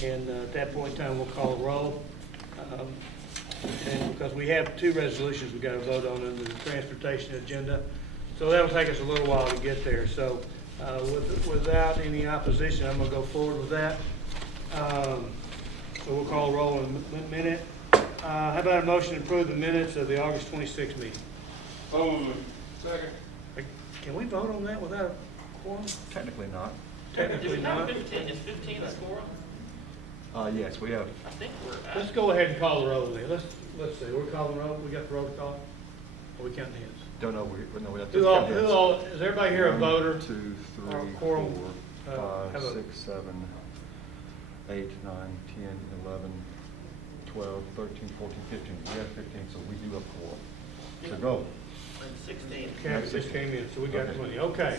And at that point in time, we'll call a roll. And because we have two resolutions we got to vote on under the transportation agenda, so that'll take us a little while to get there. So without any opposition, I'm going to go forward with that. So we'll call a roll in a minute. How about a motion to approve the minutes of the August 26th meeting? Second. Can we vote on that without a quorum? Technically not. Technically not. 15, is 15 a quorum? Yes, we have. I think we're. Let's go ahead and call the roll then. Let's see. We're calling the roll. We got the roll to call? Or we counting heads? Don't know. We have to. Who all, is everybody here a voter? 1, 2, 3, Or quorum? 4, Have 5, a- 6, 7, 8, 9, 10, 11, 12, 13, 14, 15. We have 15, so we do have 4. So go. 16. Kathy just came in, so we got Okay. 20. Okay.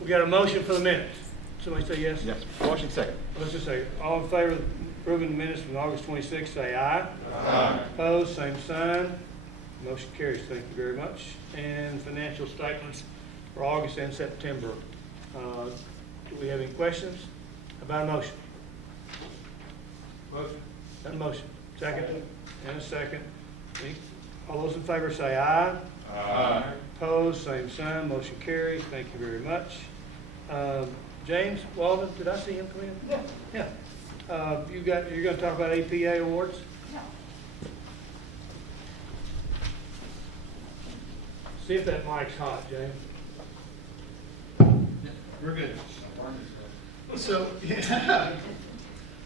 We got a motion for the minutes. Somebody say yes? Yes. Motion second. Let's just say, all in favor of approving the minutes from August 26th, say aye. Aye. Opposed, same sign. Motion carries. Thank you very much. And financial statements for August and September. Do we have any questions about a motion? Motion. Got a motion. Second? And a second. All those in favor say aye. Aye. Opposed, same sign. Motion carries. Thank you very much. James Walden, did I see him come in? Yeah. Yeah. You're going to talk about APA awards? No. See if that mic's hot, James. We're good. So,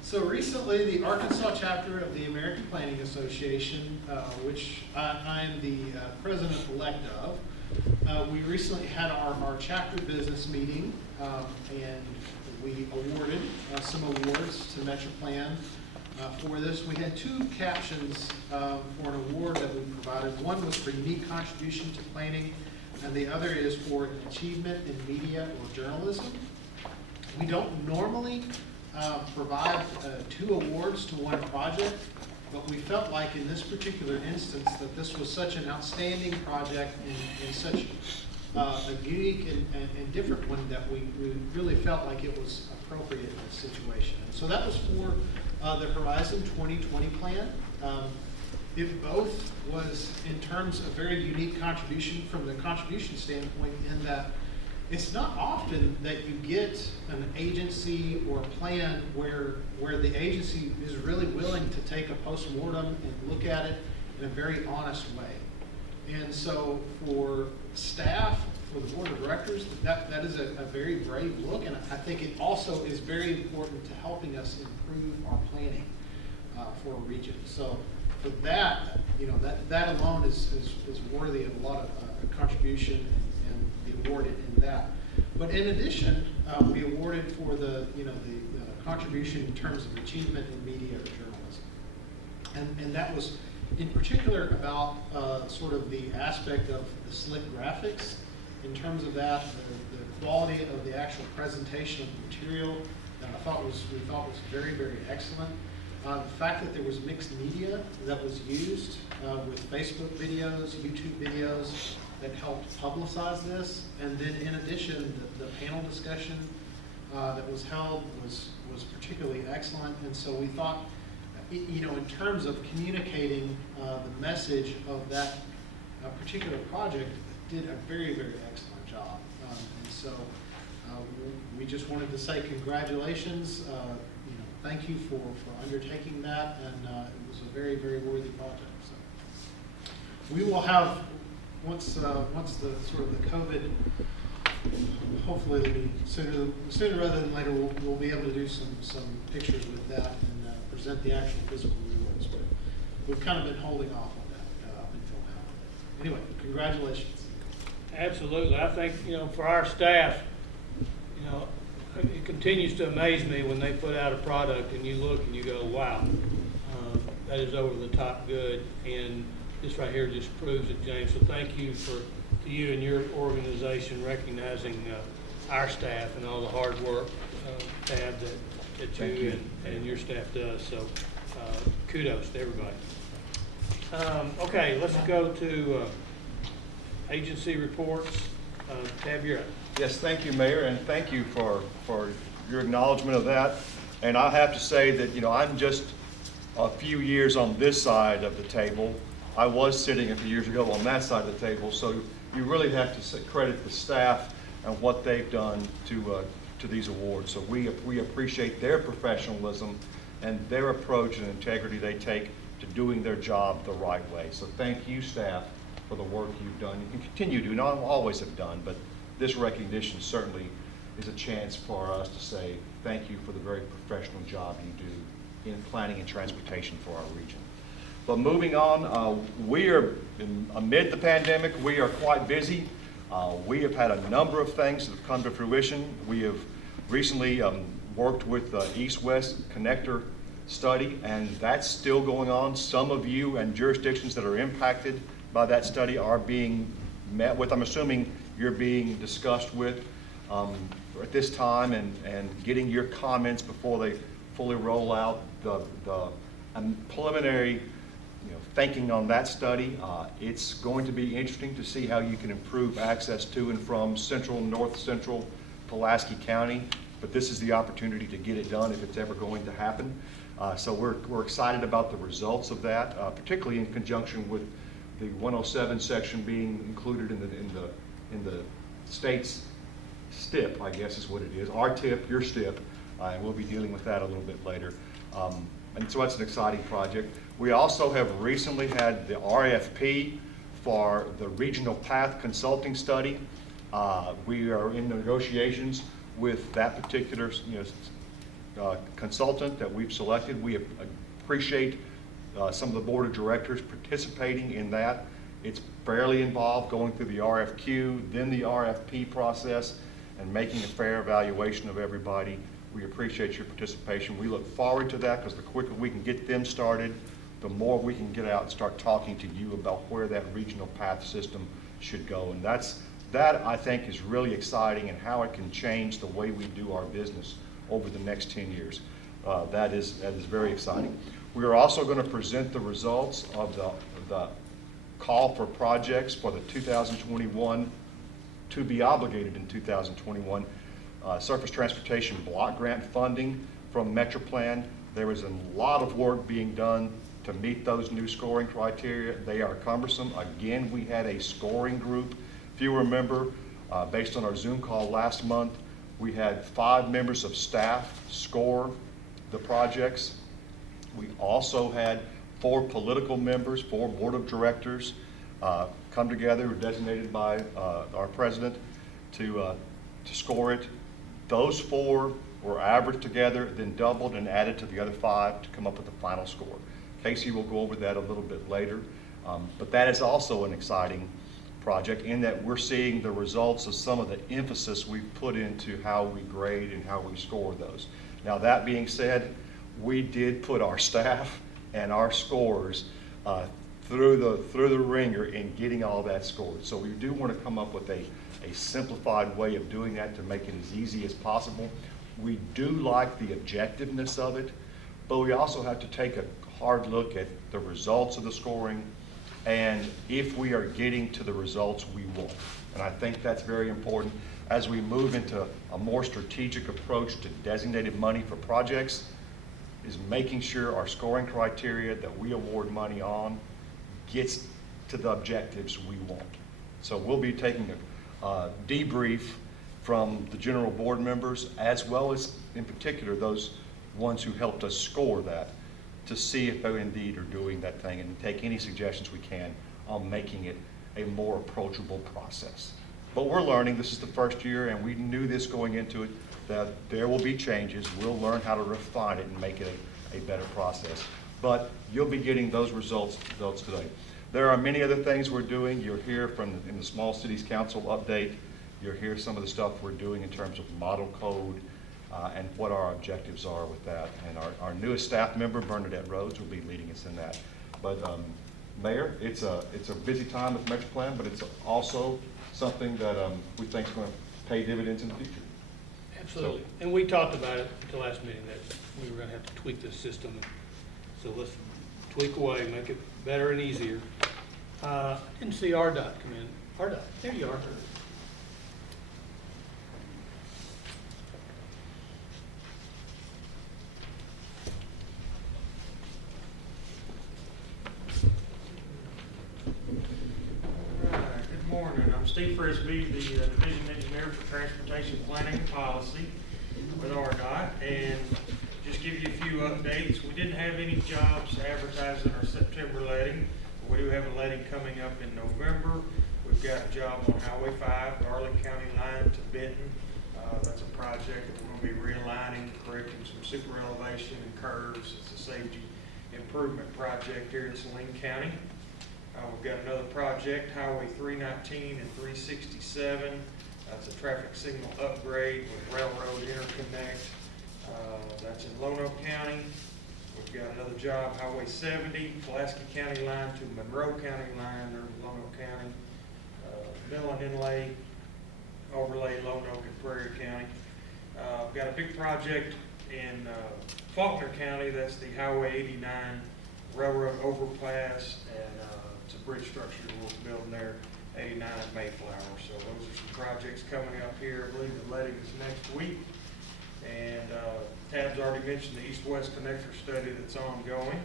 so recently, the Arkansas chapter of the American Planning Association, which I am the president-elect of, we recently had our chapter business meeting, and we awarded some awards to Metroplan for this. We had two captions for an award that we provided. One was for unique contribution to planning, and the other is for an achievement in media or journalism. We don't normally provide two awards to one project, but we felt like in this particular instance that this was such an outstanding project and such a unique and different one that we really felt like it was appropriate in this situation. And so that was for the Horizon 2020 plan. It both was in terms of very unique contribution from the contribution standpoint in that it's not often that you get an agency or a plan where the agency is really willing to take a post-mortem and look at it in a very honest way. And so for staff, for the board of directors, that is a very brave look, and I think it also is very important to helping us improve our planning for a region. So for that, that alone is worthy of a lot of contribution and the award in that. But in addition, we awarded for the contribution in terms of achievement in media or journalism, and that was in particular about sort of the aspect of the slick graphics. In terms of that, the quality of the actual presentation of the material that we thought was very, very excellent. The fact that there was mixed media that was used with Facebook videos, YouTube videos that helped publicize this, and then in addition, the panel discussion that was held was particularly excellent. And so we thought, in terms of communicating the message of that particular project, did a very, very excellent job. And so we just wanted to say congratulations. Thank you for undertaking that, and it was a very, very worthy project. So we will have, once the sort of the COVID, hopefully it'll be sooner rather than later, we'll be able to do some pictures with that and present the actual physical rewards. But we've kind of been holding off on that up until now. Anyway, congratulations. Absolutely. I think, for our staff, it continues to amaze me when they put out a product and you look and you go, wow, that is over the top good. And this right here just proves it, James. So thank you to you and your organization recognizing our staff and all the hard work, Tab, that you and your staff does. So kudos to everybody. Okay, let's go to agency reports. Tab, you're up. Yes, thank you, Mayor, and thank you for your acknowledgement of that. And I have to say that, I'm just a few years on this side of the table. I was sitting a few years ago on that side of the table, so you really have to credit the staff and what they've done to these awards. So we appreciate their professionalism and their approach and integrity they take to doing their job the right way. So thank you, staff, for the work you've done. You can continue to, not always have done, but this recognition certainly is a chance for us to say thank you for the very professional job you do in planning and transportation for our region. But moving on, we are amid the pandemic. We are quite busy. We have had a number of things that have come to fruition. We have recently worked with the East-West Connector study, and that's still going on. Some of you and jurisdictions that are impacted by that study are being met with. I'm assuming you're being discussed with at this time and getting your comments before they fully roll out the preliminary thinking on that study. It's going to be interesting to see how you can improve access to and from north central Pulaski County, but this is the opportunity to get it done if it's ever going to happen. So we're excited about the results of that, particularly in conjunction with the 107 section being included in the state's STIP, I guess is what it is. Our TIP, your STIP, and we'll be dealing with that a little bit later. And so that's an exciting project. We also have recently had the RFP for the Regional Path Consulting Study. We are in negotiations with that particular consultant that we've selected. We appreciate some of the board of directors participating in that. It's fairly involved, going through the RFQ, then the RFP process, and making a fair evaluation of everybody. We appreciate your participation. We look forward to that because the quicker we can get them started, the more we can get out and start talking to you about where that regional path system should go. And that I think is really exciting, and how it can change the way we do our business over the next 10 years. That is very exciting. We are also going to present the results of the call for projects for the 2021, to be obligated in 2021, surface transportation block grant funding from Metroplan. There is a lot of work being done to meet those new scoring criteria. They are cumbersome. Again, we had a scoring group. If you remember, based on our Zoom call last month, we had 5 members of staff score the projects. We also had 4 political members, 4 board of directors come together, designated by our president, to score it. Those 4 were averaged together, then doubled and added to the other 5 to come up with the final score. Casey will go over that a little bit later, but that is also an exciting project in that we're seeing the results of some of the emphasis we've put into how we grade and how we score those. Now, that being said, we did put our staff and our scores through the ringer in getting all that scored. So we do want to come up with a simplified way of doing that to make it as easy as possible. We do like the objectiveness of it, but we also have to take a hard look at the results of the scoring and if we are getting to the results we want. And I think that's very important as we move into a more strategic approach to designated money for projects, is making sure our scoring criteria that we award money on gets to the objectives we want. So we'll be taking a debrief from the general board members, as well as in particular those ones who helped us score that, to see if they indeed are doing that thing, and take any suggestions we can on making it a more approachable process. But we're learning. This is the first year, and we knew this going into it, that there will be changes. We'll learn how to refine it and make it a better process. But you'll be getting those results today. There are many other things we're doing. You'll hear in the Small Cities Council update, you'll hear some of the stuff we're doing in terms of model code and what our objectives are with that. And our newest staff member, Bernadette Rhodes, will be leading us in that. But Mayor, it's a busy time with Metroplan, but it's also something that we think is going to pay dividends in the future. Absolutely. And we talked about it at the last meeting, that we were going to have to tweak this system. So let's tweak away, make it better and easier. I didn't see RDOT come in. RDOT, there you are. Steve Frisbee, the Division Engineer for Transportation Planning and Policy with RDOT, and just give you a few updates. We didn't have any jobs advertised in our September letting, but we do have a letting coming up in November. We've got a job on Highway 5, Garland County line to Denton. That's a project that we're going to be realigning, correcting some super elevation and curves. It's a safety improvement project here in Saline County. We've got another project, Highway 319 and 367. That's a traffic signal upgrade with railroad interconnect. That's in Lonoke County. We've got another job, Highway 70, Pulaski County line to Monroe County line, or Lonoke County. Millen Inlay, overlay Lonoke and Prairie County. We've got a big project in Faulkner County. That's the Highway 89 railroad overpass, and it's a bridge structure we're building there, 89 at Mayflower. So those are some projects coming up here. I believe the letting is next week. And Tab's already mentioned the East-West Connector study that's ongoing.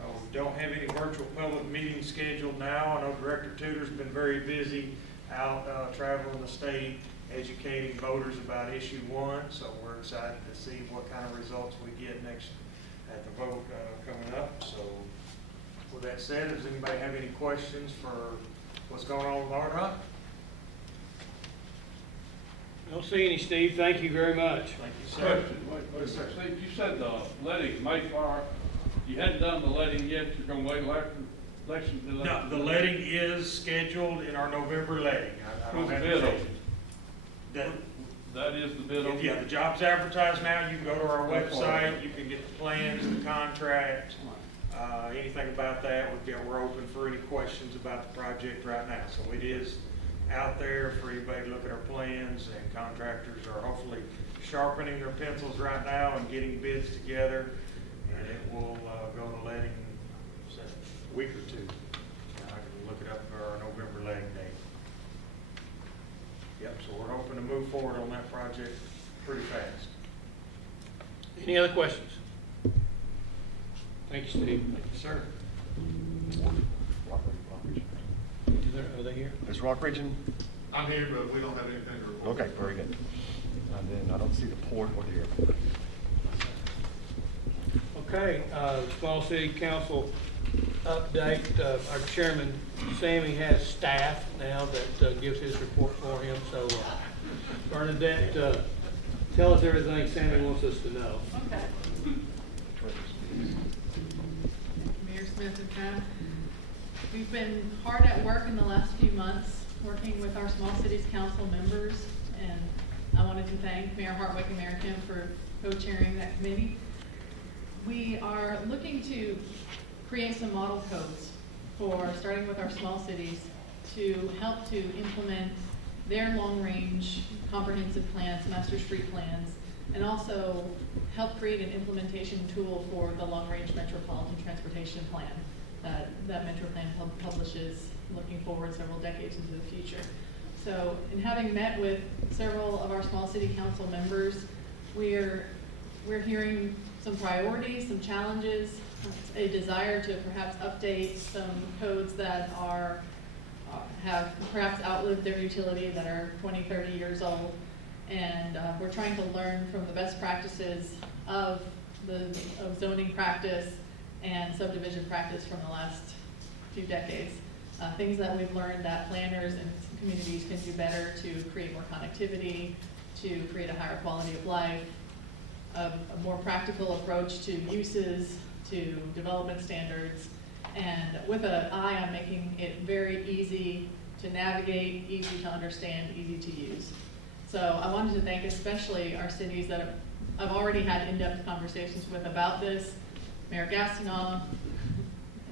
We don't have any virtual public meetings scheduled now. I know Director Tudor's been very busy out traveling the state, educating voters about issue 1. So we're excited to see what kind of results we get next at the vote coming up. So with that said, does anybody have any questions for what's going on with RDOT? Don't see any, Steve. Thank you very much. Thank you, sir. Question, wait, Steve, you said the letting, Mayflower, you hadn't done the letting yet, you're gonna wait after election to No, the letting is scheduled in our November letting. I don't Who's the have bid the on date. it? That- That is the bid on it? Yeah, the job's advertised now. You can go to our website, you can get the plans, the contract, anything about that. We're open for any questions about the project right now. So it is out there for anybody to look at our plans, and contractors are hopefully sharpening their pencils right now and getting bids together, and it will go to letting in a week or two. I can look it up for our November letting date. Yep, so we're hoping to move forward on that project pretty fast. Any other questions? Thank you, Steve. Thank you, sir. Are they here? Is Rockridge in? I'm here, but we don't have anything to report. Okay, very good. And then I don't see the port or the airport. Okay, small city council update. Our chairman, Sammy, has staff now that gives his report for him. So Bernadette, tell us everything Sammy wants us to know. Okay. Mayor Smith and Pat, we've been hard at work in the last few months, working with our small cities council members, and I wanted to thank Mayor Hartwick and Mayor Kim for co-chairing that committee. We are looking to create some model codes for, starting with our small cities, to help to implement their long-range comprehensive plans, master street plans, and also help create an implementation tool for the long-range metropolitan transportation plan that Metroplan publishes, looking forward several decades into the future. So, in having met with several of our small city council members, we're hearing some priorities, some challenges, a desire to perhaps update some codes that have perhaps outlived their utility, that are 20, 30 years old. And we're trying to learn from the best practices of zoning practice and subdivision practice from the last few decades. Things that we've learned that planners and communities can do better to create more connectivity, to create a higher quality of life, a more practical approach to uses, to development standards, and with an eye on making it very easy to navigate, easy to understand, easy to use. So I wanted to thank especially our cities that I've already had in-depth conversations with about this, Mayor Gastineau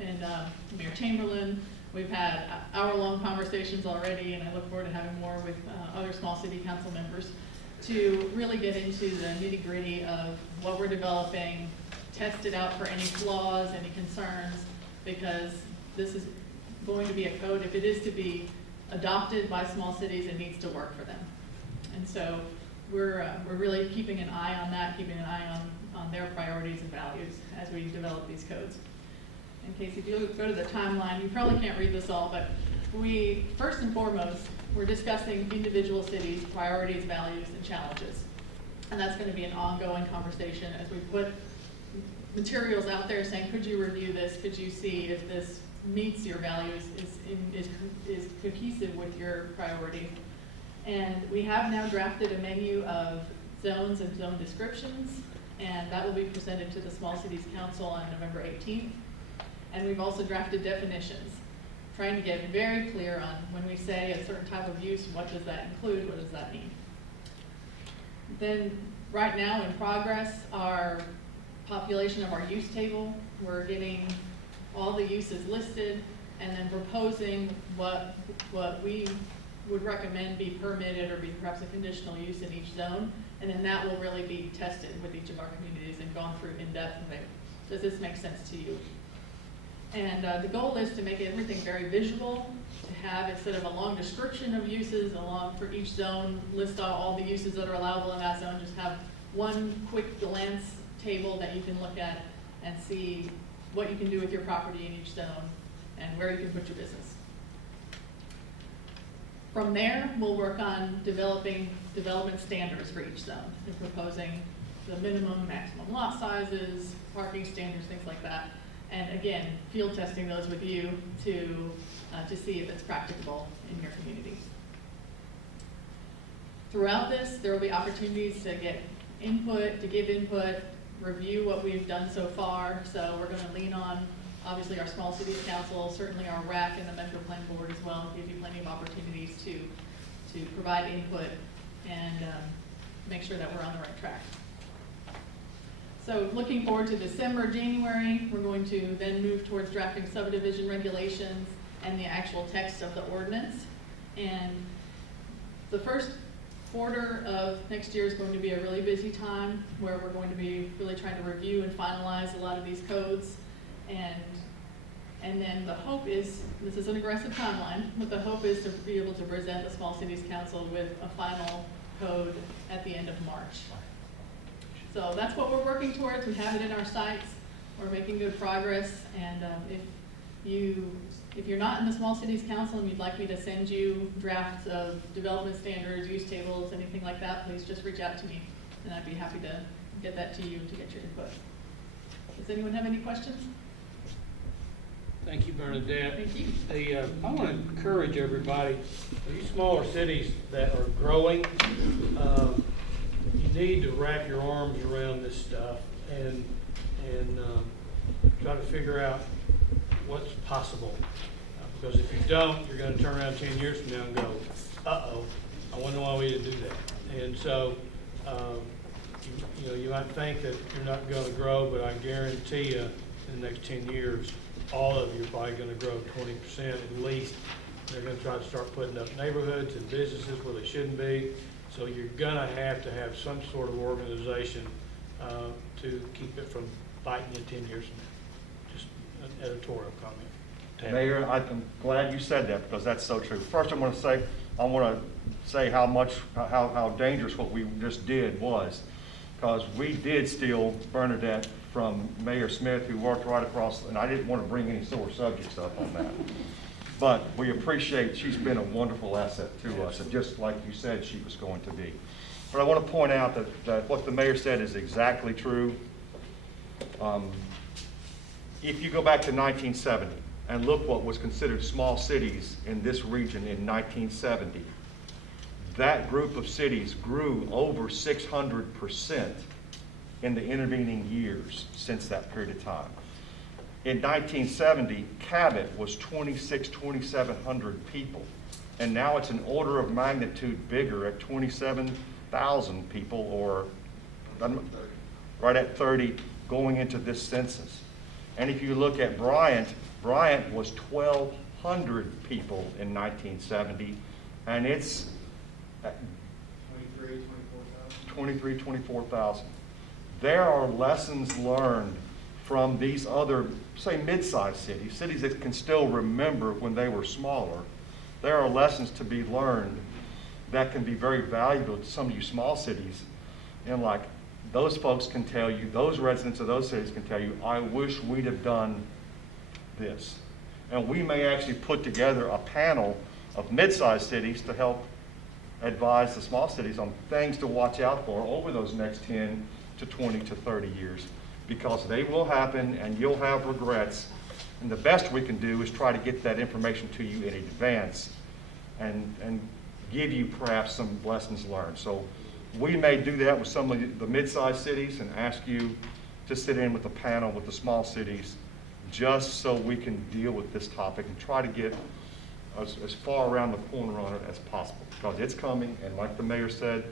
and Mayor Chamberlain. We've had hour-long conversations already, and I look forward to having more with other small city council members to really get into the nitty-gritty of what we're developing, test it out for any flaws, any concerns, because this is going to be a code. If it is to be adopted by small cities, it needs to work for them. And so we're really keeping an eye on that, keeping an eye on their priorities and values as we develop these codes. in case if you go to the timeline, you probably can't read this all, but we, first and foremost, we're discussing individual cities' priorities, values, and challenges. And that's gonna be an ongoing conversation as we put materials out there saying, could you review this? Could you see if this meets your values, is cohesive with your priorities? And we have now drafted a menu of zones and zone descriptions, and that will be presented to the Small Cities Council on November 18th. And we've also drafted definitions, trying to get very clear on when we say a certain type of use, what does that include, what does that mean? Then, right now in progress, our population of our use table, we're getting all the uses listed and then proposing what we would recommend be permitted or be perhaps a conditional use in each zone. And then that will really be tested with each of our communities and gone through in depth and say, does this make sense to you? And the goal is to make everything very visual, to have, instead of a long description of uses along for each zone, list out all the uses that are allowable in that zone, just have one quick glance table that you can look at and see what you can do with your property in each zone and where you can put your business. From there, we'll work on developing development standards for each zone and proposing the minimum, maximum lot sizes, parking standards, things like that. And again, field testing those with you to see if it's practicable in your community. Throughout this, there will be opportunities to get input, to give input, review what we've done so far. So we're going to lean on, obviously, our Small Cities Council, certainly our RAC and the Metroplan Board as well, give you plenty of opportunities to provide input and make sure that we're on the right track. So looking forward to December, January, we're going to then move towards drafting subdivision regulations and the actual text of the ordinance. And the first quarter of next year is going to be a really busy time where we're going to be really trying to review and finalize a lot of these codes. And then the hope is, this is an aggressive timeline, but the hope is to be able to present the Small Cities Council with a final code at the end of March. So that's what we're working towards. We have it in our sights. We're making good progress. And if you're not in the Small Cities Council and you'd like me to send you drafts of development standards, use tables, anything like that, please just reach out to me and I'd be happy to get that to you to get your input. Does anyone have any questions? Thank you, Bernadette. Thank you. I want to encourage everybody, these smaller cities that are growing, you need to wrap your arms around this stuff and try to figure out what's possible. Because if you don't, you're going to turn around 10 years from now and go, uh-oh, I wonder why we didn't do that. And so, you might think that you're not going to grow, but I guarantee you in the next 10 years, all of you are probably going to grow 20% at least. They're going to try to start putting up neighborhoods and businesses where they shouldn't be. So you're going to have some sort of organization to keep it from biting you 10 years from now. Just an editorial comment. Mayor, I'm glad you said that because that's so true. First, I want to say how dangerous what we just did was, because we did steal Bernadette from Mayor Smith, who worked right across, and I didn't want to bring any sore subjects up on that. But we appreciate, she's been a wonderful asset to us, and just like you said she was going to be. But I want to point out that what the mayor said is exactly true. If you go back to 1970 and look what was considered small cities in this region in 1970, that group of cities grew over 600% in the intervening years since that period of time. In 1970, Cabot was 2,700 people, and now it's an order of magnitude bigger at 27,000 people, or right at 30 going into this census. And if you look at Bryant was 1,200 people in 1970, and it's 24,000. There are lessons learned from these other, say, mid-sized cities that can still remember when they were smaller. There are lessons to be learned that can be very valuable to some of you small cities. And like those folks can tell you, those residents of those cities can tell you, I wish we'd have done this. And we may actually put together a panel of mid-sized cities to help advise the small cities on things to watch out for over those next 10 to 20 to 30 years, because they will happen and you'll have regrets. And the best we can do is try to get that information to you in advance and give you perhaps some lessons learned. So we may do that with some of the mid-sized cities and ask you to sit in with the panel with the small cities, just so we can deal with this topic and try to get as far around the corner on it as possible, because it's coming, and like the mayor said,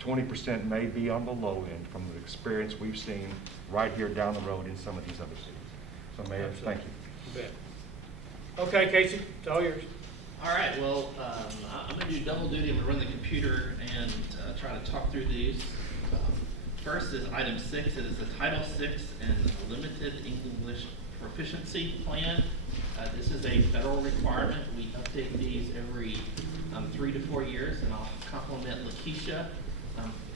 20% may be on the low end from the experience we've seen right here down the road in some of these other cities. So Mayor, thank you. You bet. Okay, Casey, it's all yours. All right, well, I'm gonna do double duty. I'm gonna run the computer and try to talk through these. First is item 6. It is the Title VI and Limited English Proficiency Plan. This is a federal requirement. We update these every 3 to 4 years, and I'll compliment Lakeisha,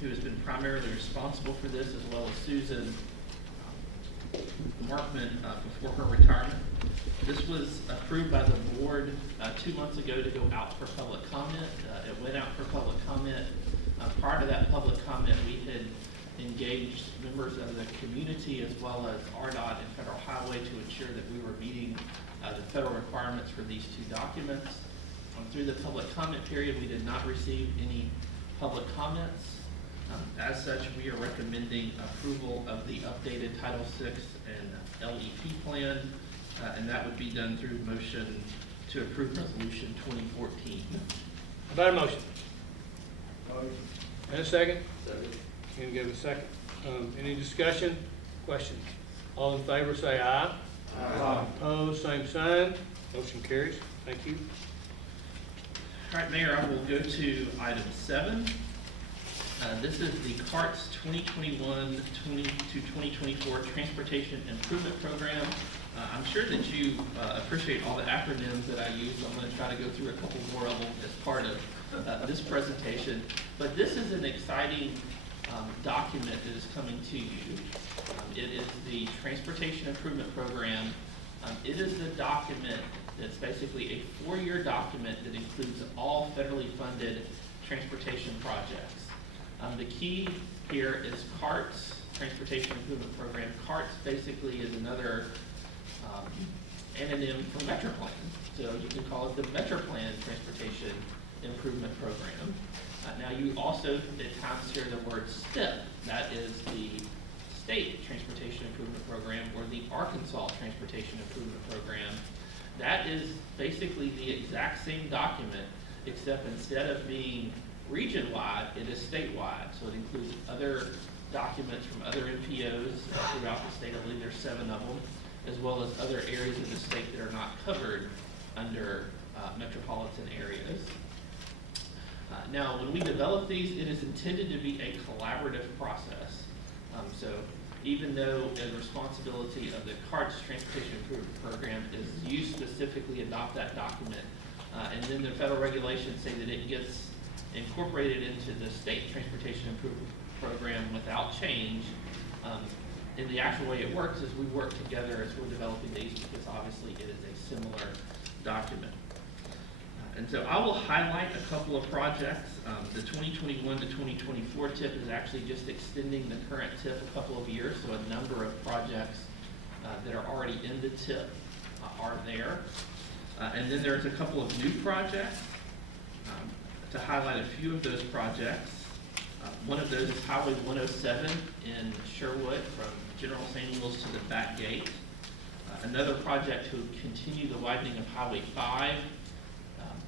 who has been primarily responsible for this, as well as Susan Markman before her retirement. This was approved by the board 2 months ago to go out for public comment. It went out for public comment. Prior to that public comment, we had engaged members of the community as well as RDOT and Federal Highway to ensure that we were meeting the federal requirements for these 2 documents. Through the public comment period, we did not receive any public comments. As such, we are recommending approval of the updated Title VI and LEP plan, and that would be done through motion to approve Resolution 2014. How about a motion? And a second? Can you give a second? Any discussion, questions? All in favor say aye. Aye. Opposed, same sign. Motion carries. Thank you. All right, Mayor, I will go to item 7. This is the CARTS 2021 to 2024 Transportation Improvement Program. I'm sure that you appreciate all the acronyms that I use. I'm going to try to go through a couple more of them as part of this presentation. But this is an exciting document that is coming to you. It is the Transportation Improvement Program. It is the document that's basically a 4-year document that includes all federally funded transportation projects. The key here is CARTS, Transportation Improvement Program. CARTS basically is another anonym for Metroplan. So you can call it the Metroplan Transportation Improvement Program. Now you also at times hear the word STIP. That is the State Transportation Improvement Program, or the Arkansas Transportation Improvement Program. That is basically the exact same document, except instead of being region-wide, it is statewide. So it includes other documents from other MPOs throughout the state. I believe there's 7 of them, as well as other areas of the state that are not covered under metropolitan areas. Now, when we develop these, it is intended to be a collaborative process. So even though the responsibility of the CARTS Transportation Improvement Program is you specifically adopt that document, and then the federal regulations say that it gets incorporated into the state transportation improvement program without change. In the actual way it works is we work together as we're developing these, because obviously it is a similar document. And so I will highlight a couple of projects. The 2021 to 2024 TIP is actually just extending the current TIP a couple of years, so a number of projects that are already in the TIP are there. And then there's a couple of new projects. To highlight a few of those projects, one of those is Highway 107 in Sherwood from General Samuels to the back gate. Another project to continue the widening of Highway 5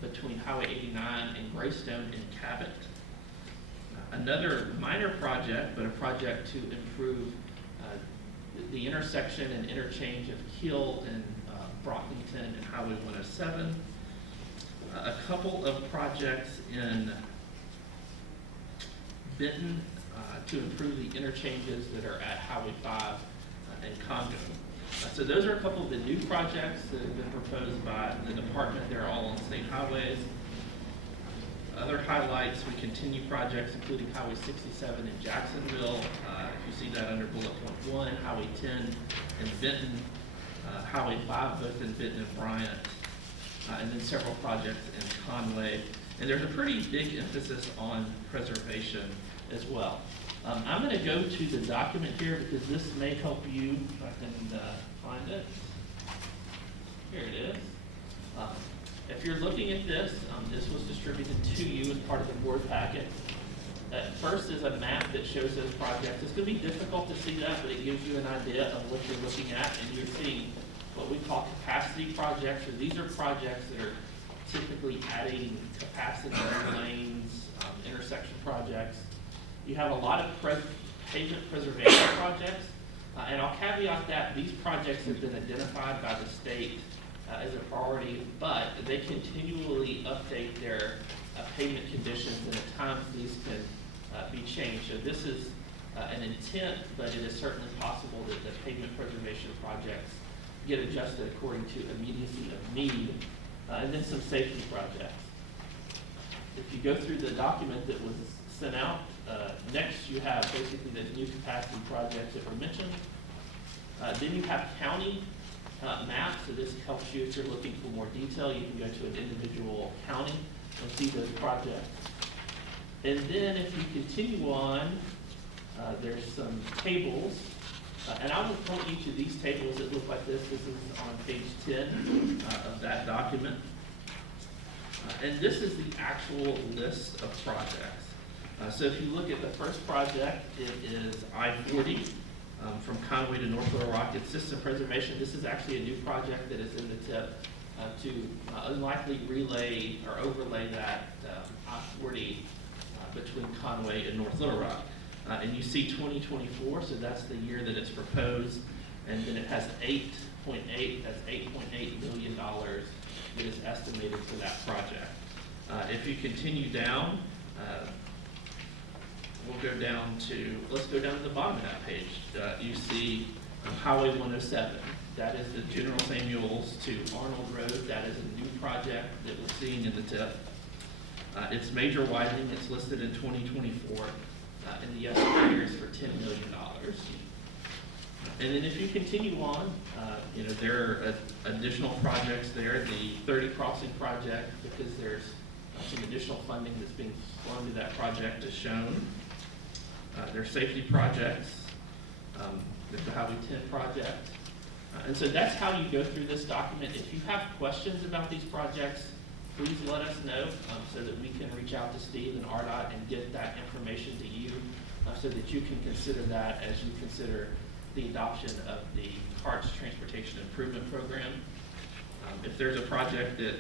between Highway 89 and Greystone in Cabot. Another minor project, but a project to improve the intersection and interchange of Keel and Brockington and Highway 107. A couple of projects in Denton to improve the interchanges that are at Highway 5 and Congo. So those are a couple of the new projects that have been proposed by the department. They're all on state highways. Other highlights, we continue projects including Highway 67 in Jacksonville. If you see that under bullet point 1, Highway 10 in Denton, Highway 5, both in Benton and Bryant, and then several projects in Conway. And there's a pretty big emphasis on preservation as well. I'm going to go to the document here because this may help you, if I can find it. Here it is. If you're looking at this, this was distributed to you as part of the board packet. First is a map that shows those projects. It's going to be difficult to see that, but it gives you an idea of what you're looking at, and you're seeing what we call capacity projects, or these are projects that are typically adding capacity lanes, intersection projects. You have a lot of pavement preservation projects, and I'll caveat that these projects have been identified by the state as a priority, but they continually update their pavement conditions, and at times these can be changed. So this is an intent, but it is certainly possible that the pavement preservation projects get adjusted according to immediacy of need, and then some safety projects. If you go through the document that was sent out, next you have basically the new capacity projects that were mentioned. Then you have county maps, so this helps you if you're looking for more detail. You can go to an individual county and see those projects. And then if you continue on, there's some tables. And I will point you to these tables that look like this. This is on page 10 of that document. And this is the actual list of projects. So if you look at the first project, it is I-40 from Conway to North Little Rock. It's system preservation. This is actually a new project that is in the tip to unlikely relay or overlay that I-40 between Conway and North Little Rock. And you see 2024, so that's the year that it's proposed, and then it has 8.8 million dollars that is estimated for that project. If you continue down, let's go down to the bottom of that page. You see Highway 107. That is the General Samuels to Arnold Road. That is a new project that we're seeing in the tip. It's major widening. It's listed in 2024. And the estimate is for $10 million. And then if you continue on, there are additional projects there. The 30 Crossing project, because there's some additional funding that's being flown to that project, is shown. There's safety projects. There's the Highway 10 project. And so that's how you go through this document. If you have questions about these projects, please let us know so that we can reach out to Steve and RDOT and get that information to you so that you can consider that as you consider the adoption of the CART's Transportation Improvement Program. If there's a project that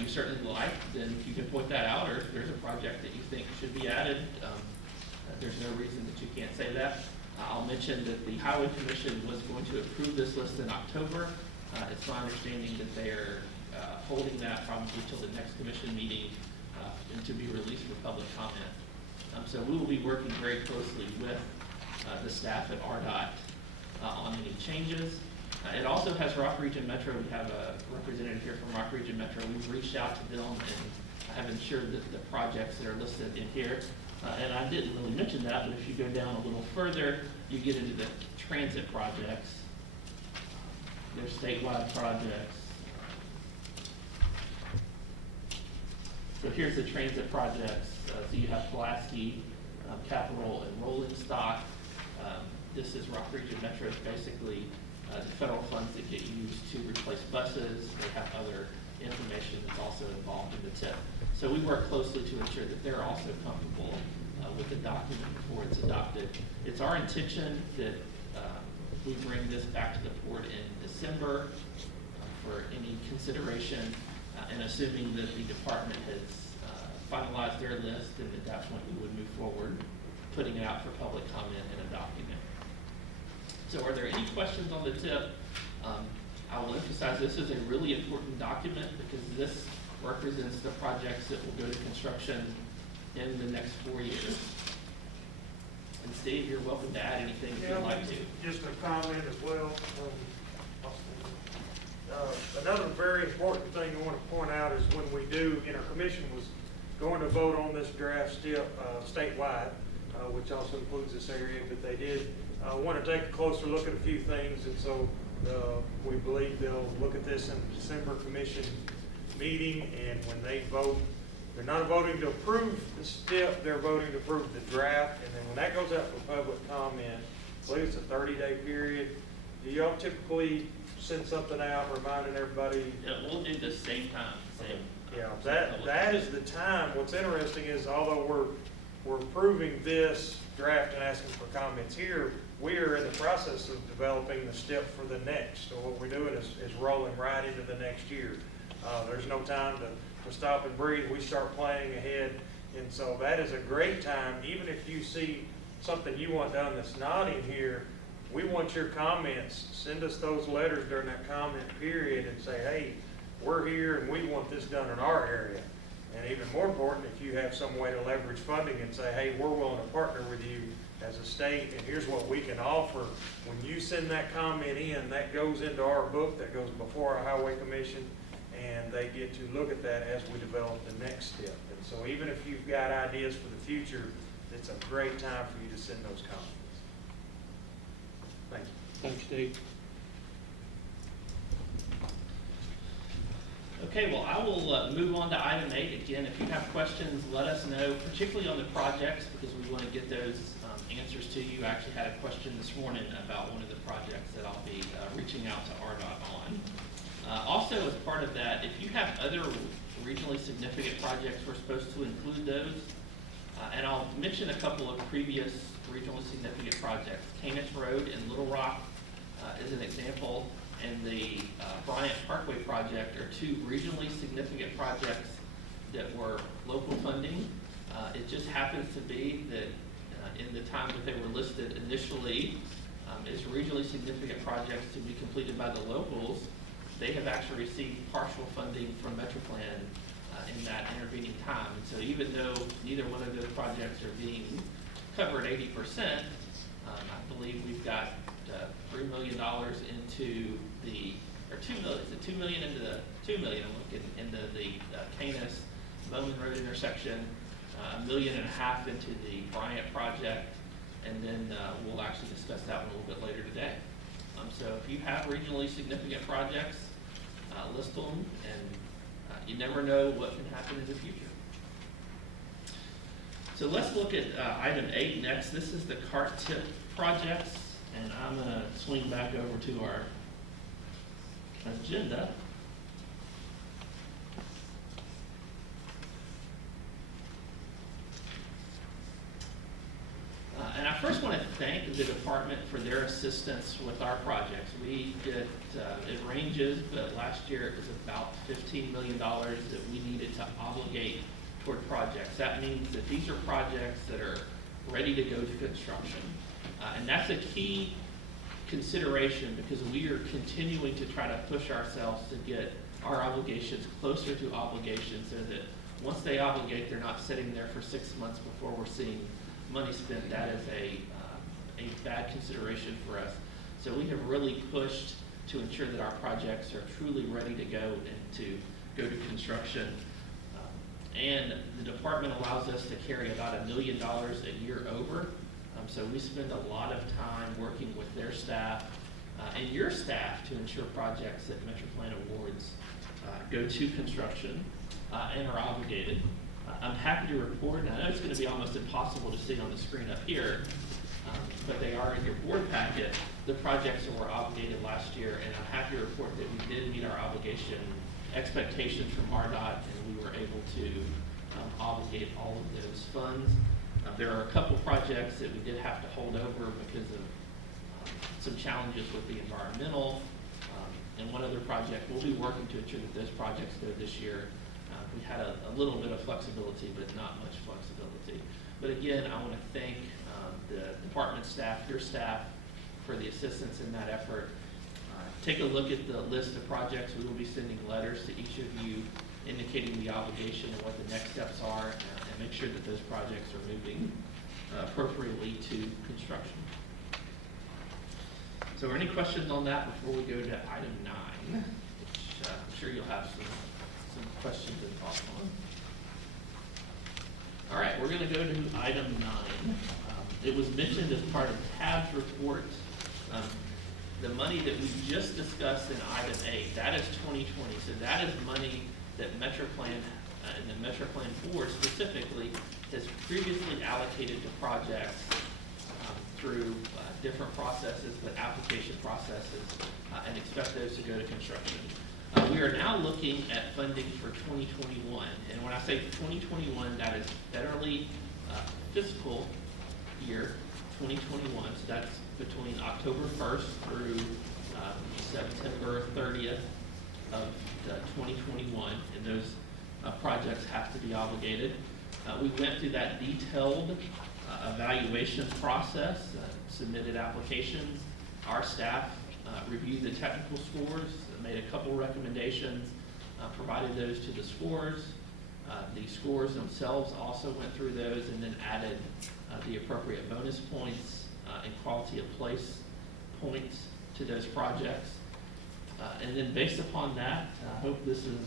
you certainly like, then you can point that out, or if there's a project that you think should be added, there's no reason that you can't say that. I'll mention that the Highway Commission was going to approve this list in October. It's my understanding that they are holding that probably till the next commission meeting and to be released for public comment. So we will be working very closely with the staff at RDOT on any changes. It also has Rock Region Metro. We have a representative here from Rock Region Metro. We've reached out to them and have ensured that the projects that are listed in here, and I didn't really mention that, but if you go down a little further, you get into the transit projects. There's statewide projects. So here's the transit projects. So you have Pulaski, Capital, and Rolling Stock. This is Rock Region Metro. It's basically the federal funds that get used to replace buses. They have other information that's also involved in the tip. So we work closely to ensure that they're also comfortable with the document before it's adopted. It's our intention that we bring this back to the board in December for any consideration, and assuming that the department has finalized their list, and at that point we would move forward, putting it out for public comment and adopting it. So are there any questions on the tip? I will emphasize this is a really important document because this represents the projects that will go to construction in the next 4 years. And Steve, you're welcome to add anything if you'd like to. Just a comment as well. Another very important thing I want to point out is when we do, our commission was going to vote on this draft statewide, which also includes this area, but they did want to take a closer look at a few things, and so We believe they'll look at this in the December commission meeting, and when they vote, they're not voting to approve the STIP, they're voting to approve the draft, and then when that goes out for public comment, I believe it's a 30-day period. Do y'all typically send something out reminding everybody? Yeah, we'll do the same time, same. Yeah, that is the time. What's interesting is although we're approving this draft and asking for comments here, we are in the process of developing the STIP for the next. So what we're doing is rolling right into the next year. There's no time to stop and breathe. We start planning ahead. And so that is a great time. Even if you see something you want done that's not in here, we want your comments. Send us those letters during that comment period and say, hey, we're here and we want this done in our area. And even more important, if you have some way to leverage funding and say, hey, we're willing to partner with you as a state, and here's what we can offer. When you send that comment in, that goes into our book, that goes before our Highway Commission, and they get to look at that as we develop the next step. And so even if you've got ideas for the future, it's a great time for you to send those comments. Thank you. Thanks, Steve. Okay, well, I will move on to item 8. Again, if you have questions, let us know, particularly on the projects, because we want to get those answers to you. I actually had a question this morning about one of the projects that I'll be reaching out to RDOT on. Also, as part of that, if you have other regionally significant projects, we're supposed to include those. And I'll mention a couple of previous regionally significant projects. Canis Road in Little Rock is an example, and the Bryant Parkway project are two regionally significant projects that were local funding. It just happens to be that in the time that they were listed initially as regionally significant projects to be completed by the locals, they have actually received partial funding from Metroplan in that intervening time. And so even though neither one of those projects are being covered 80%, I believe we've got $3 million into the, or $2 million, is it $2 million into the, $2 million, I'm looking into the Canis Bowman Road intersection, $1.5 million into the Bryant project, and then we'll actually discuss that one a little bit later today. So if you have regionally significant projects, list them, and you never know what can happen in the future. So let's look at item 8 next. This is the cart tip projects, and I'm going to swing back over to our agenda. And I first want to thank the department for their assistance with our projects. We did, it ranges, but last year it was about $15 million that we needed to obligate toward projects. That means that these are projects that are ready to go to construction. And that's a key consideration because we are continuing to try to push ourselves to get our obligations closer to obligations so that once they obligate, they're not sitting there for 6 months before we're seeing money spent. That is a bad consideration for us. So we have really pushed to ensure that our projects are truly ready to go and to go to construction. And the department allows us to carry about $1 million a year over. So we spend a lot of time working with their staff and your staff to ensure projects that Metroplan awards go to construction and are obligated. I'm happy to report, and I know it's going to be almost impossible to see on the screen up here, but they are in your board packet, the projects that were obligated last year, and I'm happy to report that we did meet our obligation expectations from RDOT, and we were able to obligate all of those funds. There are a couple projects that we did have to hold over because of some challenges with the environmental, and one other project we'll be working to ensure that those projects go this year. We had a little bit of flexibility, but not much flexibility. But again, I want to thank the department staff, your staff, for the assistance in that effort. Take a look at the list of projects. We will be sending letters to each of you indicating the obligation and what the next steps are, and make sure that those projects are moving appropriately to construction. So are there any questions on that before we go to item 9, which I'm sure you'll have some questions and thoughts on? All right, we're going to go to item 9. It was mentioned as part of Tab's report. the money that we just discussed in item 8, that is 2020. So that is money that Metroplan and the Metroplan board specifically has previously allocated to projects through different processes, but application processes, and expect those to go to construction. We are now looking at funding for 2021, and when I say 2021, that is federally fiscal year 2021, so that's between October 1st through September 30th of 2021, and those projects have to be obligated. We went through that detailed evaluation process, submitted applications. Our staff reviewed the technical scores, made a couple recommendations, provided those to the scores. The scores themselves also went through those and then added the appropriate bonus points and quality of place points to those projects. And then based upon that, I hope this is,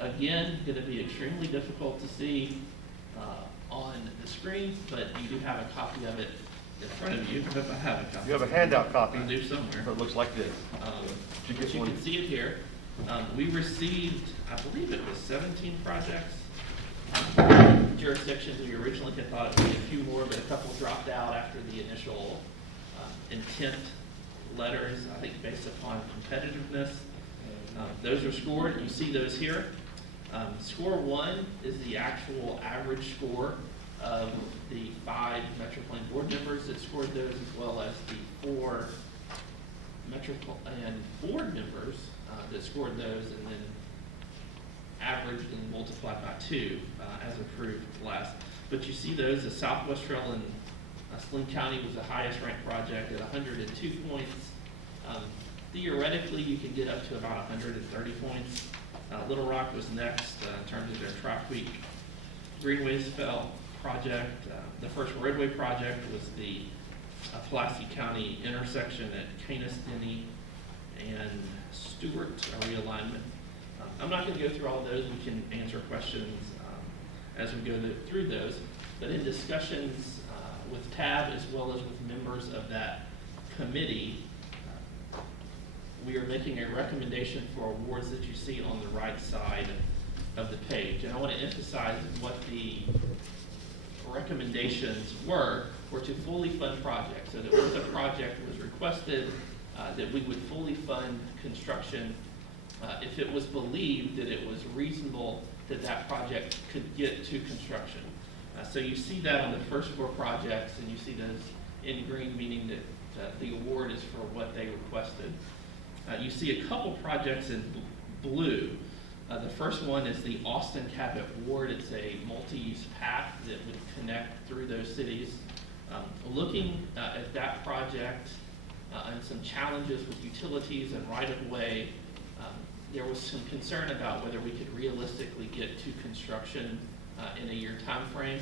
again, going to be extremely difficult to see on the screen, but you do have a copy of it in front of you. I hope I have a copy. You have a handout copy. I do somewhere. It looks like this. Did you But get you one? can see it here. We received, I believe it was 17 projects. Jurisdictions, we originally had thought it would be a few more, but a couple dropped out after the initial intent letters, I think based upon competitiveness. Those are scored, you see those here. Score 1 is the actual average score of the 5 Metroplan board members that scored those, as well as the 4 Metroplan board members that scored those, and then averaged and multiplied by 2 as approved last. But you see those, the Southwest Trail in Slim County was the highest ranked project at 102 points. Theoretically, you can get up to about 130 points. Little Rock was next in terms of their track week. Greenways Fell project, the first roadway project was the Pulaski County intersection at Canis, Denny, and Stewart, a realignment. I'm not going to go through all of those. We can answer questions as we go through those. But in discussions with TAB as well as with members of that committee, we are making a recommendation for awards that you see on the right side of the page. And I want to emphasize what the recommendations were to fully fund projects. So that once a project was requested, that we would fully fund construction if it was believed that it was reasonable that that project could get to construction. So you see that on the first 4 projects, and you see those in green, meaning that the award is for what they requested. You see a couple projects in blue. The first one is the Austin Cabot Ward. It's a multi-use path that would connect through those cities. Looking at that project and some challenges with utilities and right-of-way, there was some concern about whether we could realistically get to construction in a year time frame.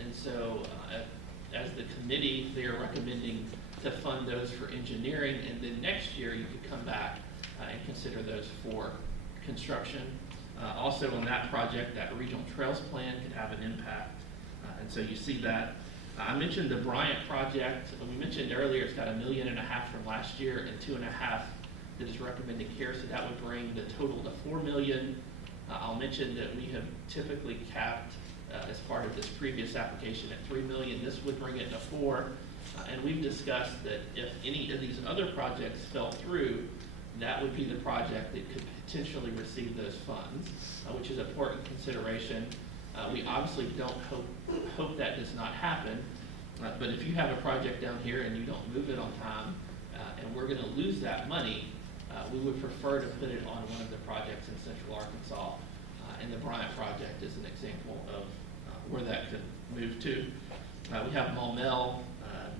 And so as the committee, they are recommending to fund those for engineering, and then next year you could come back and consider those for construction. Also on that project, that regional trails plan could have an impact. And so you see that. I mentioned the Bryant project. We mentioned earlier it's got $1.5 million from last year and $2.5 million that is recommended here, so that would bring the total to $4 million. I'll mention that we have typically capped as part of this previous application at $3 million. This would bring it to $4 million. And we've discussed that if any of these other projects fell through, that would be the project that could potentially receive those funds, which is an important consideration. We obviously don't hope that does not happen, but if you have a project down here and you don't move it on time, and we're going to lose that money, we would prefer to put it on one of the projects in Central Arkansas, and the Bryant project is an example of where that could move to. We have Maumelle.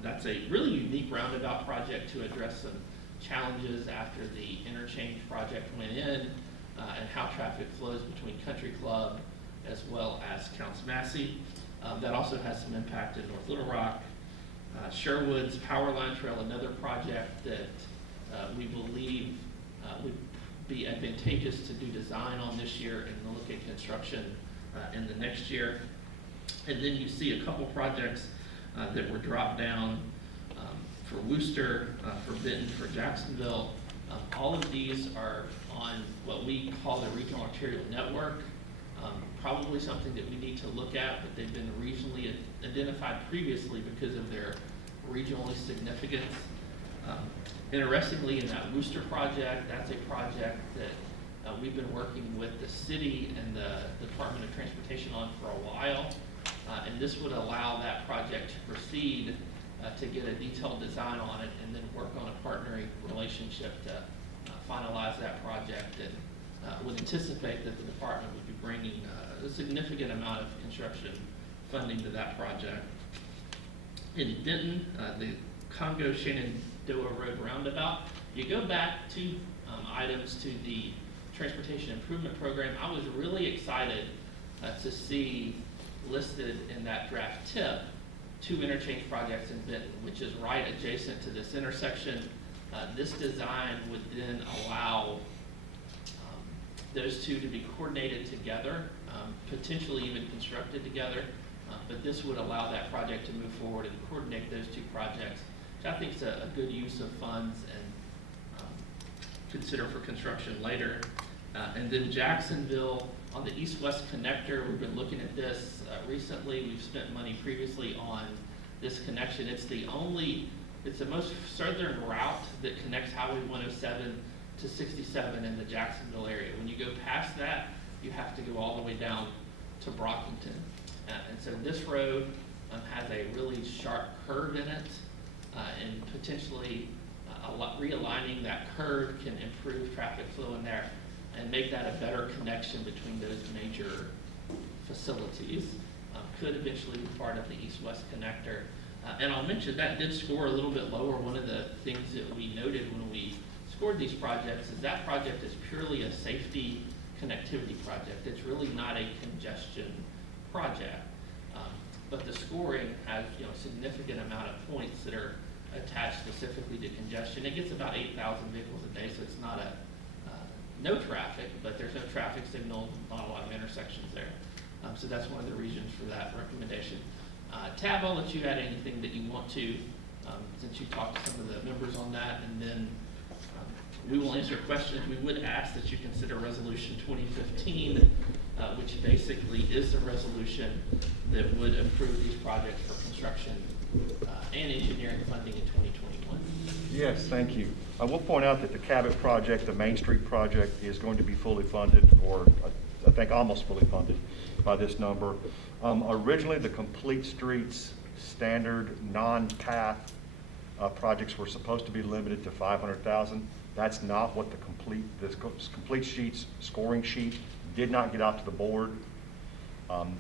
That's a really unique roundabout project to address some challenges after the interchange project went in, and how traffic flows between Country Club as well as Counts Massey. That also has some impact in North Little Rock. Sherwood's Power Line Trail, another project that we believe would be advantageous to do design on this year and look at construction in the next year. And then you see a couple projects that were dropped down for Worcester, for Denton, for Jacksonville. All of these are on what we call the Regional Arterial Network. Probably something that we need to look at, but they've been regionally identified previously because of their regionally significance. Interestingly, in that Worcester project, that's a project that we've been working with the city and the Department of Transportation on for a while. And this would allow that project to proceed to get a detailed design on it and then work on a partnering relationship to finalize that project, and would anticipate that the department would be bringing a significant amount of construction funding to that project. In Denton, the Congo Shenandoah Road Roundabout, you go back two items to the Transportation Improvement Program. I was really excited to see listed in that draft tip 2 interchange projects in Denton, which is right adjacent to this intersection. This design would then allow those two to be coordinated together, potentially even constructed together, but this would allow that project to move forward and coordinate those 2 projects, which I think is a good use of funds and consider for construction later. And then Jacksonville, on the east-west connector, we've been looking at this recently. We've spent money previously on this connection. It's the most southern route that connects Highway 107 to 67 in the Jacksonville area. When you go past that, you have to go all the way down to Brockington. And so this road has a really sharp curve in it, and potentially realigning that curve can improve traffic flow in there and make that a better connection between those major facilities. Could eventually be part of the east-west connector. And I'll mention that did score a little bit lower. One of the things that we noted when we scored these projects is that project is purely a safety connectivity project. It's really not a congestion project. But the scoring has a significant amount of points that are attached specifically to congestion. It gets about 8,000 vehicles a day, so it's not no traffic, but there's no traffic signal, not a lot of intersections there. So that's one of the reasons for that recommendation. Tab, I'll let you add anything that you want to, since you talked to some of the members on that, and then we will answer questions. We would ask that you consider Resolution 2015, which basically is the resolution that would approve these projects for construction and engineering funding in 2021. Yes, thank you. I will point out that the Cabot project, the Main Street project, is going to be fully funded, or I think almost fully funded by this number. Originally, the Complete Streets standard non-path projects were supposed to be limited to 500,000. That's not what this complete sheets scoring sheet did not get out to the board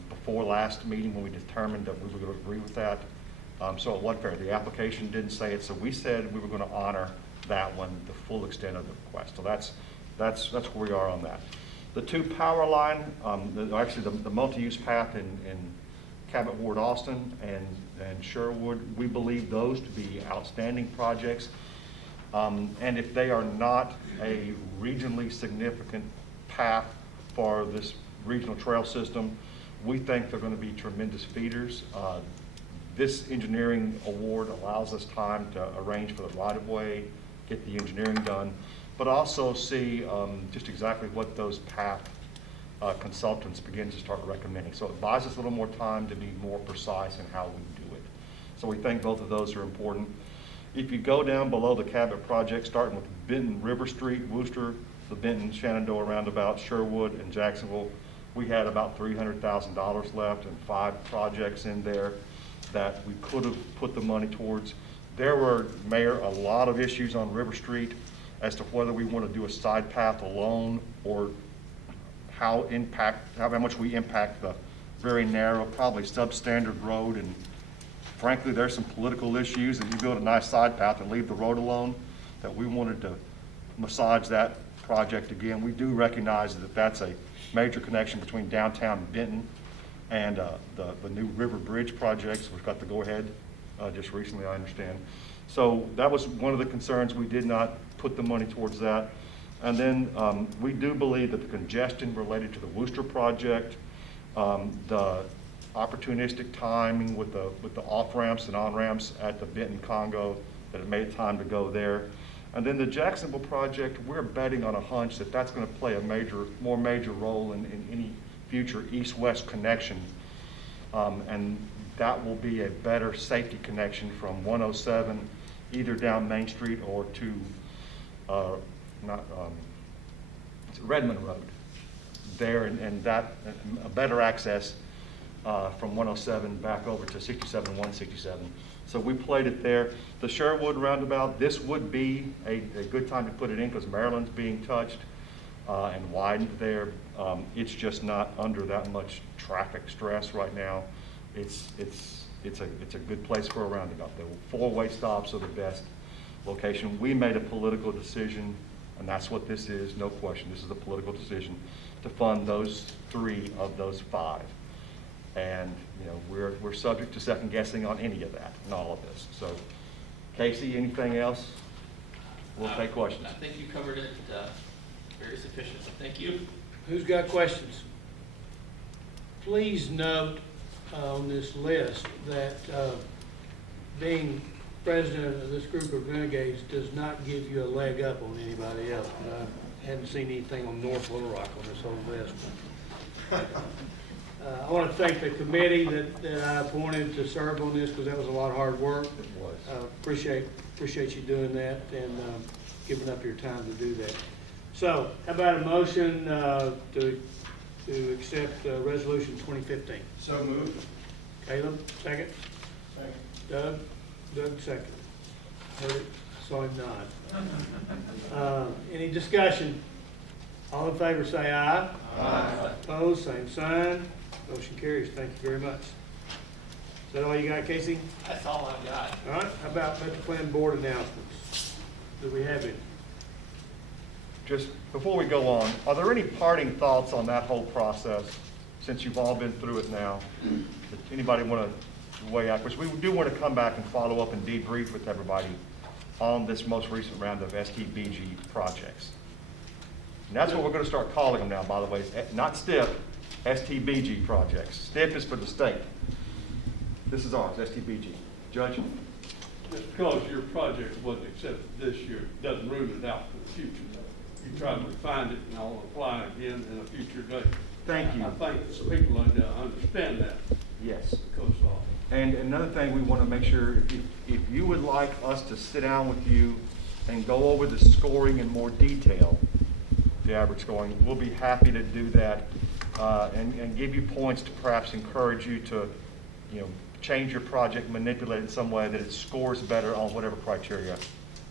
before last meeting when we determined that we were going to agree with that. So it wasn't fair. The application didn't say it, so we said we were going to honor that one, the full extent of the request. So that's where we are on that. The 2 power line, actually the multi-use path in Cabot Ward Austin and Sherwood, we believe those to be outstanding projects. And if they are not a regionally significant path for this regional trail system, we think they're going to be tremendous feeders. This engineering award allows us time to arrange for the right-of-way, get the engineering done, but also see just exactly what those path consultants begin to start recommending. So it buys us a little more time to be more precise in how we do it. So we think both of those are important. If you go down below the Cabot project, starting with Benton River Street, Worcester, the Benton Shenandoah Roundabout, Sherwood, and Jacksonville, we had about $300,000 left and 5 projects in there that we could have put the money towards. There were, Mayor, a lot of issues on River Street as to whether we want to do a side path alone or how much we impact the very narrow, probably substandard road. And frankly, there's some political issues, and you build a nice side path and leave the road alone, that we wanted to massage that project again. We do recognize that that's a major connection between downtown Denton and the new River Bridge projects. We've got the go-ahead just recently, I understand. So that was one of the concerns. We did not put the money towards that. And then we do believe that the congestion related to the Worcester project, the opportunistic timing with the off-ramps and on-ramps at the Benton Congo that it made time to go there. And then the Jacksonville project, we're betting on a hunch that that's going to play a more major role in any future east-west connection. And that will be a better safety connection from 107 either down Main Street or to Redmond Road there, and that a better access from 107 back over to 67 and 167. So we played it there. The Sherwood Roundabout, this would be a good time to put it in because Maryland's being touched and widened there. It's just not under that much traffic stress right now. It's a good place for a roundabout. The four-way stops are the best location. We made a political decision, and that's what this is, no question. This is a political decision to fund those 3 of those 5. And we're subject to second guessing on any of that and all of this. So, Casey, anything else? We'll take questions. I think you covered it very sufficient, so thank you. Who's got questions? Please note on this list that being president of this group of renegades does not give you a leg up on anybody else. I hadn't seen anything on North Little Rock on this whole list. I want to thank the committee that I appointed to serve on this because that was a lot of hard work. It was. Appreciate you doing that and giving up your time to do that. So, how about a motion to accept Resolution 2015? So moved. Caleb, second? Second. Doug, second. Heard it, saw him nod. Any discussion? All in favor say aye. Aye. Opposed, same sign. Motion carries. Thank you very much. Is that all you got, Casey? That's all I've got. All right, how about Metroplan board announcements? Do we have any? Just before we go on, are there any parting thoughts on that whole process, since you've all been through it now? Does anybody want to weigh out? Because we do want to come back and follow up and debrief with everybody on this most recent round of STBG projects. And that's what we're going to start calling them now, by the way, not STIP, STBG projects. STIP is for the state. This is ours, STBG. Judge? Just because your project wasn't accepted this year doesn't rule it out for the future. You try to refine it and I'll apply again in a future date. Thank you. I think people understand that. Yes. Because, And another thing we want to make sure, if you would like us to sit down with you and go over the scoring in more detail, the average scoring, we'll be happy to do that and give you points to perhaps encourage you to, change your project, manipulate it in some way that it scores better on whatever criteria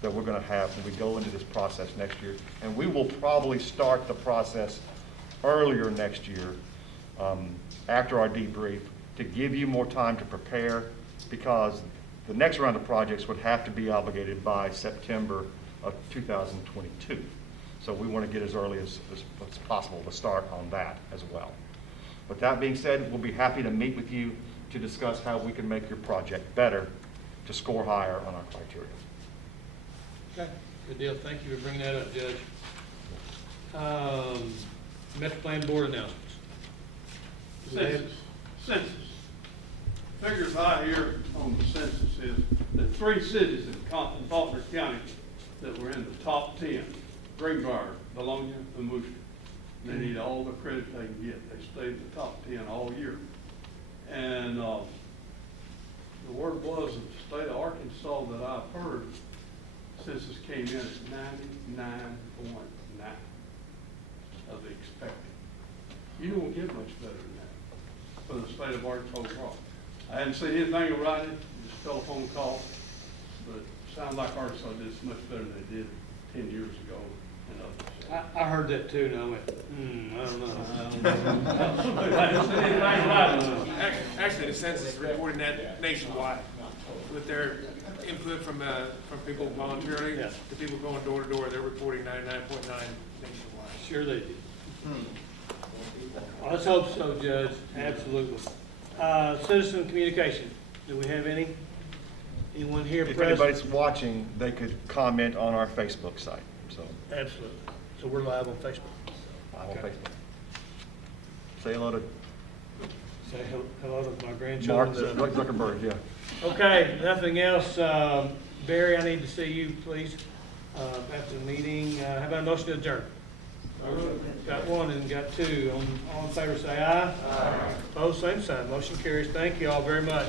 that we're going to have when we go into this process next year. And we will probably start the process earlier next year after our debrief to give you more time to prepare, because the next round of projects would have to be obligated by September of 2022. So we want to get as early as possible to start on that as well. With that being said, we'll be happy to meet with you to discuss how we can make your project better to score higher on our criteria. Okay, good deal. Thank you for bringing that up, Judge. Metroplan board announcements. Census. Figures I hear on the census is that 3 cities in Faulkner County that were in the top 10, Greenbrier, Bologna, and Worcester. They need all the credit they can get. They stayed in the top 10 all year. And the word was in the state of Arkansas that I've heard, census came in at 99.9 of the expected. You don't get much better than that for the state of Arkansas. I hadn't seen anything about it, just telephone call, but it sounds like Arkansas did so much better than they did 10 years ago and others. I heard that too, and I went, I don't know. I hadn't seen anything about it. Actually, the census is reporting that nationwide with their input from people voluntarily. Yeah. The people going door to door, they're reporting 99.9 nationwide. Sure they did. Let's hope so, Judge, absolutely. Citizen communication, do we have any? Anyone here If present? anybody's watching, they could comment on our Facebook site. So Absolutely. So we're live on Facebook. I'm on Okay. Facebook. Say hello to Say hello to my Mark grandchildren. Zuckerberg, yeah. Okay, nothing else. Barry, I need to see you, please, after the meeting. How about a motion to adjourn? Got one and got two. All in favor, say aye. Aye. Opposed, same sign. Motion carries. Thank you all very much.